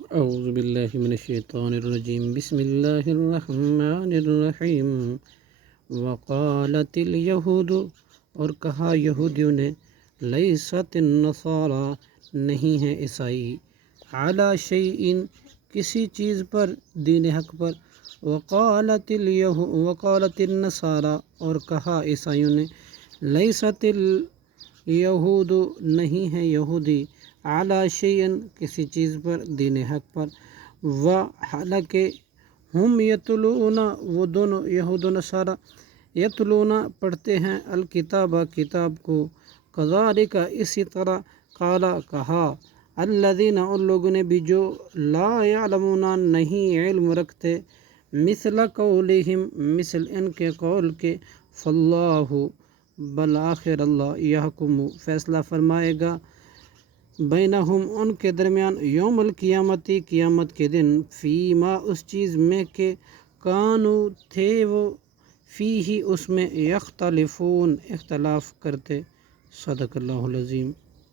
اعوذ باللہ من الشیطان الرجیم، بسم اللہ الرحمن الرحیم۔ وقالت الیہود، اور کہا یہودیوں نے، لیست النصارى، نہیں ہے عیسائی، علی شیء، کسی چیز پر، دین حق پر۔ وقالت النصارى، اور کہا عیسائیوں نے، لیست الیہود، نہیں ہے یہودی، علی شیء، کسی چیز پر، دین حق پر۔ حالانکہ ہم یتلون، وہ دونوں یہود و نصارہ، یتلون، پڑھتے ہیں، الکتاب، کتاب کو، کذالک، اسی طرح، قال، کہا، الذین، ان لوگوں نے بھی جو لا یعلمون، نہیں علم رکھتے، مثل قولہم، مثل ان کے قول کے، فاللہ، بالآخر اللہ، یحکم، فیصلہ فرمائے گا، بینہم، ان کے درمیان، یوم القیامتی، قیامت کے دن، فیما، اس چیز میں کہ کانوا، تھے وہ، فیہ، اس میں، یختلفون، اختلاف کرتے۔ صدق اللہ العظیم۔